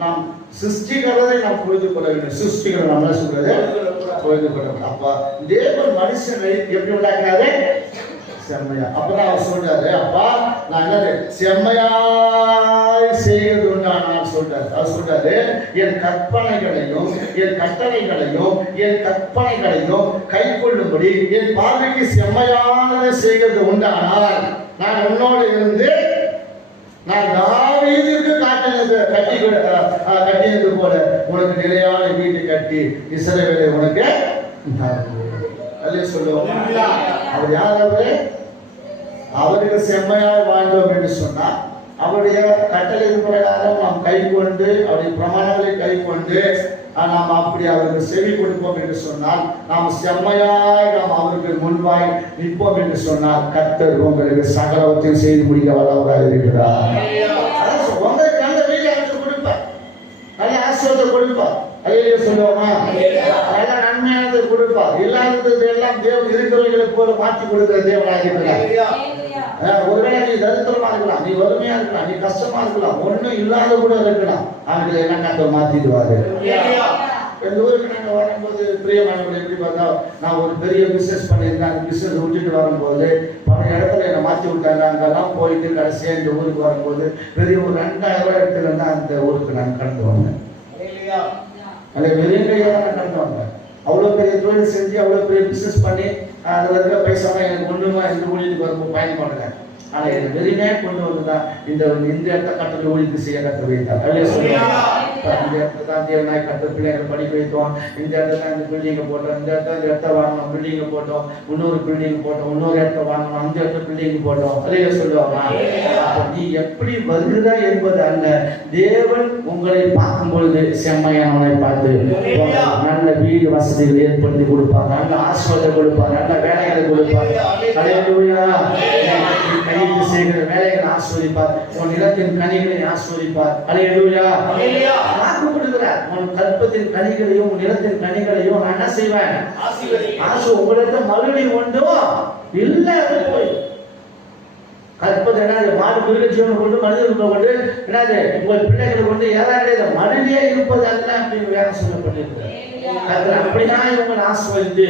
நாம் சிருஷ்டிக்கிறதை நாம் புரிந்து கொள்ள வேண்டும். சிருஷ்டிகள் நம்ம என்ன சொல்றது புரிந்து கொள்ள வேண்டும். அப்ப தேவன் மனுஷனை எப்படி உண்டாக்குறாரு செம்மையா. அப்பதான் அவர் சொல்றாரு அப்பா நான் என்னது? செம்மையாய் செய்வது உண்டானான்னு சொல்றாரு. அவர் சொல்றாரு என் கற்பனைகளையும் என் கட்டளைகளையும் என் கற்பனைகளையும் கை கொள்ளும்படி என் பார்வைக்கு செம்மையான செய்கிறது உண்டானால் நான் உன்னோடு இருந்து நான் கட்டி கொடு- அஹ், அஹ், கட்டினது போல உனக்கு நிலையான வீட்டை கட்டி இஸ்ரவேலை உனக்கு சொல்லுவோம். அவர் யார் அவரு? அவருக்கு செம்மையாய் வாழ்ந்தோம் என்று சொன்னார். அவருடைய கட்டளையின் பிரகாரம் நாம் கை கொண்டு அவருடைய பிரமாணங்களை கை கொண்டு நாம் அப்படி அவருக்கு செவி கொடுப்போம் என்று சொன்னால் நாம் செம்மையாய் நாம் அவருக்கு முன்பாய் நிற்போம் என்று சொன்னால் கர்த்தர் உங்களுக்கு சகலவற்றையும் செய்து முடிக்க வல்லவராக இருக்கிறார் கொடுப்பார் அதையே சொல்லுவோமா நல்ல நன்மையானதை கொடுப்பார் இல்லாதது எல்லாம் தேவன் இருக்கிறவர்களை போல மாற்றி கொடுக்கிற தேவனாக ஒருவேளை நீ தரித்திரமா இருக்கலாம். நீ வறுமையா இருக்கலாம். நீ கஷ்டமா இருக்கலாம். ஒண்ணும் இல்லாத கூட இருக்கலாம். அவங்களை எல்லாம் கத்த மாத்திடுவாரு எங்க ஊருக்கு நாங்க வரும்போது பிரியமானவர்கள் எப்படி பார்த்தா நான் ஒரு பெரிய பிசினஸ் பண்ணியிருந்தேன். அந்த பிசினஸ் விட்டுட்டு வரும்போது பல இடத்துல என்னை மாத்தி விட்டாங்க. அங்கெல்லாம் போயிட்டு கடைசியா இந்த ஊருக்கு வரும்போது பெரிய ஒரு ரெண்டாயிரம் ரூபாய் இடத்துல இருந்து அந்த ஊருக்கு நான் கடந்து வந்தேன். அதை நான் கடந்து வந்தேன் அவ்வளோ பெரிய தொழில் செஞ்சு அவ்வளோ பெரிய பிசினஸ் பண்ணி அதில் இருக்கிற பைசாலாம் எனக்கு ஒன்றுமா இந்த ஊழியத்துக்கு வரும்போது பயன்படுறேன் ஆனால் எனக்கு வெறுமையாக கொண்டு வந்து தான் இந்த இந்த இடத்த கட்டளை ஊழியத்து செய்ய கற்று இப்ப இந்த இடத்துல தான் தேவனாய் கற்று பிள்ளைங்களை படிக்க வைத்தோம். இந்த இடத்துல தான் இந்த பில்டிங்கை போட்டோம். இந்த இடத்துல இந்த இடத்த வாங்கணும் பில்டிங்கை போட்டோம். இன்னொரு பில்டிங் போட்டோம். இன்னொரு இடத்த வாங்கணும் அந்த இடத்துல பில்டிங் போட்டோம். அதையே சொல்லுவாங்க அப்ப நீ எப்படி வருகிறாய் என்பது அல்ல. தேவன் உங்களை பார்க்கும் பொழுது செம்மையானவனை பார்த்து நல்ல வீடு வசதிகள் ஏற்படுத்தி கொடுப்பார். நல்ல ஆசிர்வாதம் கொடுப்பார். நல்ல வேலைகளை கொடுப்பார். ஹalleluya. கையிட்டு செய்கிற வேலைகளை ஆஸ்வதிப்பார் உன் நிலத்தின் கனிகளை ஆஸ்வதிப்பார் ஹalleluya. வாக்கு கொடுக்கிறார் உன் கற்பத்தின் கனிகளையும் உன் நிலத்தின் கனிகளையும் நான் என்ன செய்வேன்? ஆசு உங்களிடத்த மறுபடியும் உண்டோ? இல்ல அது போய். கற்பது என்னது? மாடு மிருக ஜீவனை கொண்டு மனிதர்களை கொண்டு என்னது? உங்கள் பிள்ளைகளை கொண்டு ஏதாவது மடிலே இருப்பது அல்ல அப்படின்னு வேலை சொல்லப்பட்டிருக்கிறது கர்த்தர் அப்படிதான் இவங்க ஆசிர்வதித்து